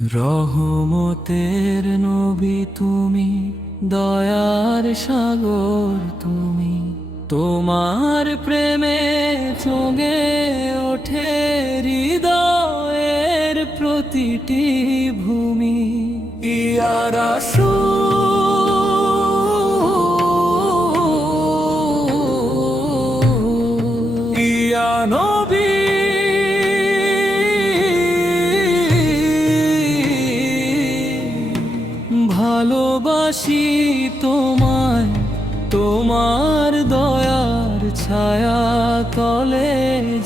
রহমতের নবী তুমি, দয়ার সাগর তুমি। তোমার প্রেমে জগে ওঠে হৃদয়ের প্রতিটি ভূমি। ইয়া রাসূল, ইয়া নবী, ভালোবাসি তোমায়, তোমার দয়ার ছায়া তলে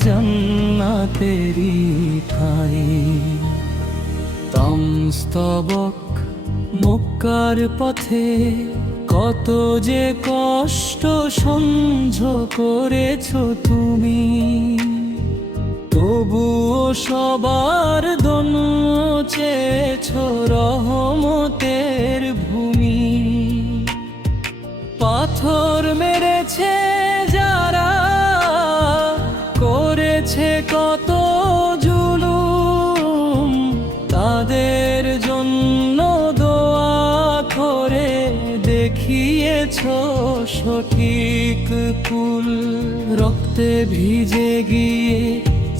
জান্নাতেরি ঠাই। তমস্তবক মক্কার পথে কত যে কষ্ট সহ্য করেছো তুমি, তবুও সবার জন্য চেয়েছো রহমতের ভূমি। পাথর মেরেছে যারা, করেছে কত জুলুম, তাদের জন্য দোয়া করে দেখিয়েছো সঠিক কুল। রক্তে ভিজে গিয়ে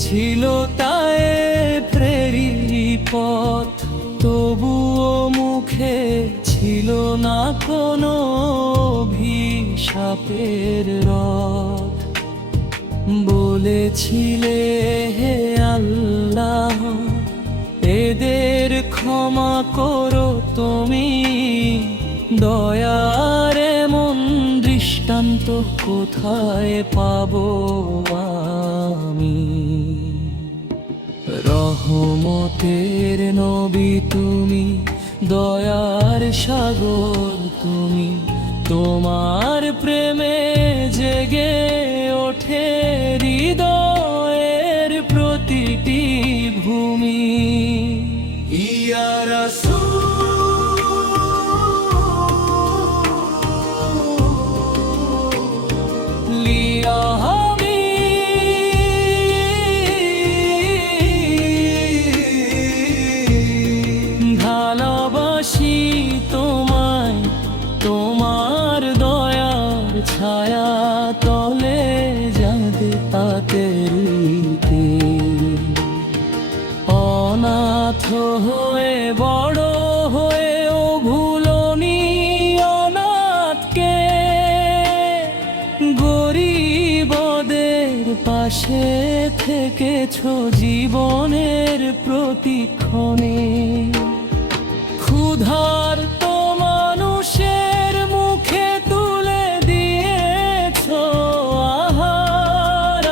ছিল তায়েফের পথ, তবুও মুখে ছিল না কোনো অভিশাপের রথ। বলেছিলে হে আল্লাহ, এদের ক্ষমা করো তুমি, দয়ার এমন দৃষ্টান্ত কোথায় পাবো আমি। রহমতের নবী তুমি, দয়ার সাগর তুমি। তোমার প্রেমে জেগে ওঠে হৃদয়ের প্রতিটি ভূমি। ইয়া রাসূল, ইয়া ভালোবাসি তোমায়, তোমার দয়ার ছায়া তলে যাবে তাতেরিতে। অনাথ হয়ে বড় হয়েও ভুলনি অনাথকে, গরিবদের পাশে থেকেছো জীবনের প্রতিক্ষণে। ক্ষুধার্ত মানুষের মুখে তুলে দিয়েছো আহার,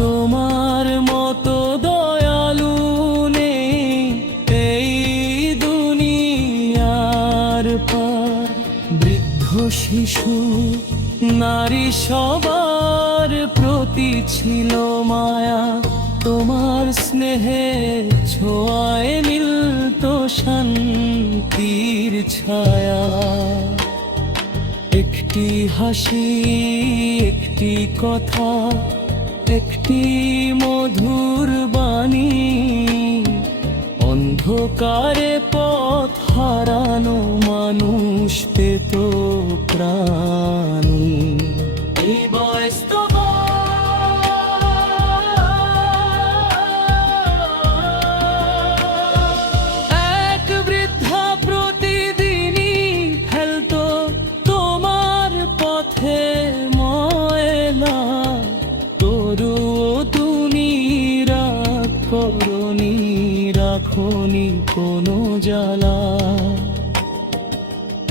তোমার মতো দয়ালু নেই এই দুনিয়ার পার। বৃদ্ধ শিশু নারী সবার প্রতি ছিল মায়া, তোমার স্নেহে ছোঁয়ায় মিলত শান্তির ছায়া। একটি হাসি, একটি কথা, একটি মধুর বাণী, অন্ধকারে পথ হারানো মানুষ পেত প্রাণ। এই বয়স করনি, রাখনি কোনো জ্বালা।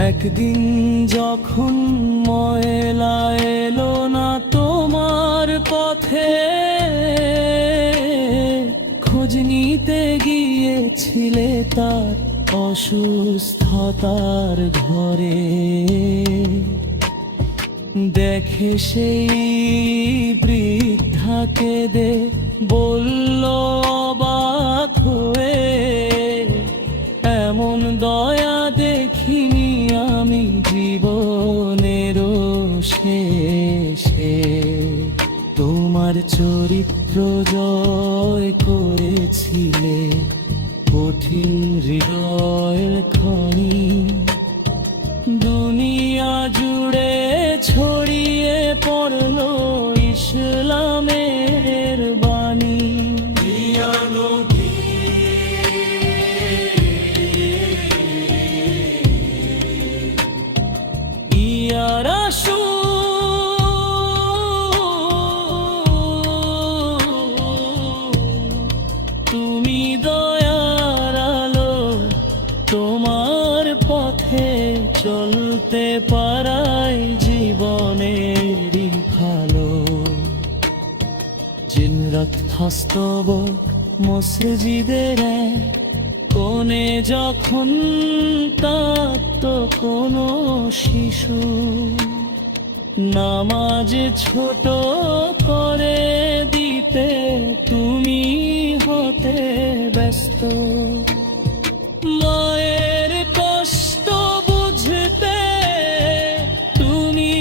একদিন যখন ময়লা এলো না তোমার পথে, খোঁজ নিতে গিয়েছিলে তার অসুস্থতার ঘরে। দেখে সেই বৃদ্ধাকে দে বলল অবাক হয়ে, এমন দয়া দেখিনি আমি জীবনেরও শেষে। তোমার চরিত্র জয় করেছিলে কঠিন হৃদয়ের খনি, দুনিয়া জুড়ে ছড়িয়ে পড়লো ইসলামের বাণী। ইয়া রাসূল, তুমি দয়ার আলো, তোমার পথে চলতে পারাই জীবনেরই ভালো। জিনরাত হস্তবক মসজিদের কোণে যখন তাত কোনো শিশু, নামাজ ছোট করে দিতে তুমি হতে ব্যস্ত। মায়ের কষ্ট বুঝতে তুমি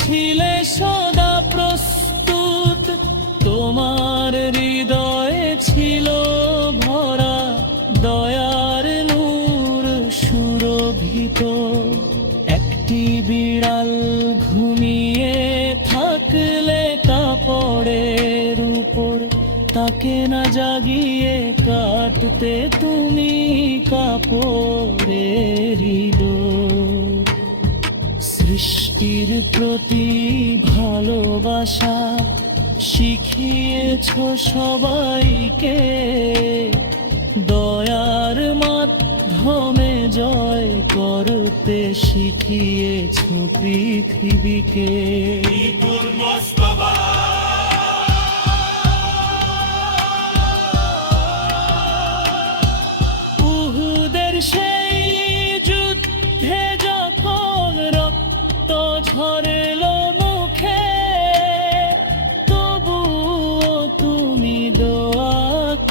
ছিলে সদা প্রস্তুত, তোমার হৃদয়ে ছিল ভরা দয়ার নূর সুরভিত। একটি বিড়াল ঘুমিয়ে থাকলে কাপড়ের উপর, তাকে না জাগিয়ে কাটতে তুমি কাপড়েরই ডোর। সৃষ্টির প্রতি ভালোবাসা শিখিয়েছ সবাইকে, দয়ার মাধ্যমে জয় করতে শিখিয়েছ পৃথিবীকে। উহুদের সেই যুদ্ধে যখন রক্ত ঝরলো মুখে, তবুও তুমি দোয়া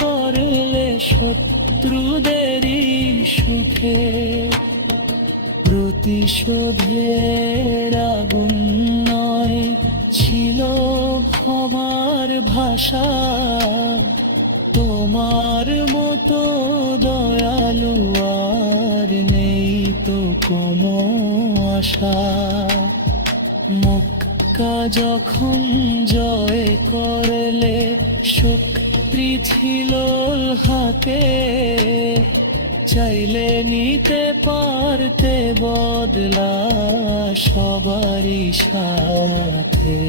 করলে শত্রুদেরই সুখে। প্রতিশোধের আগুন নয় ছিল ক্ষমার ভাষা, তোমার মতো দয়ালু আর নেই তো কোনো আশা। মক্কা যখন জয় করলে শক্তি ছিল হাতে, চাইলে নিতে পারতে বদলা সবারই সাথে।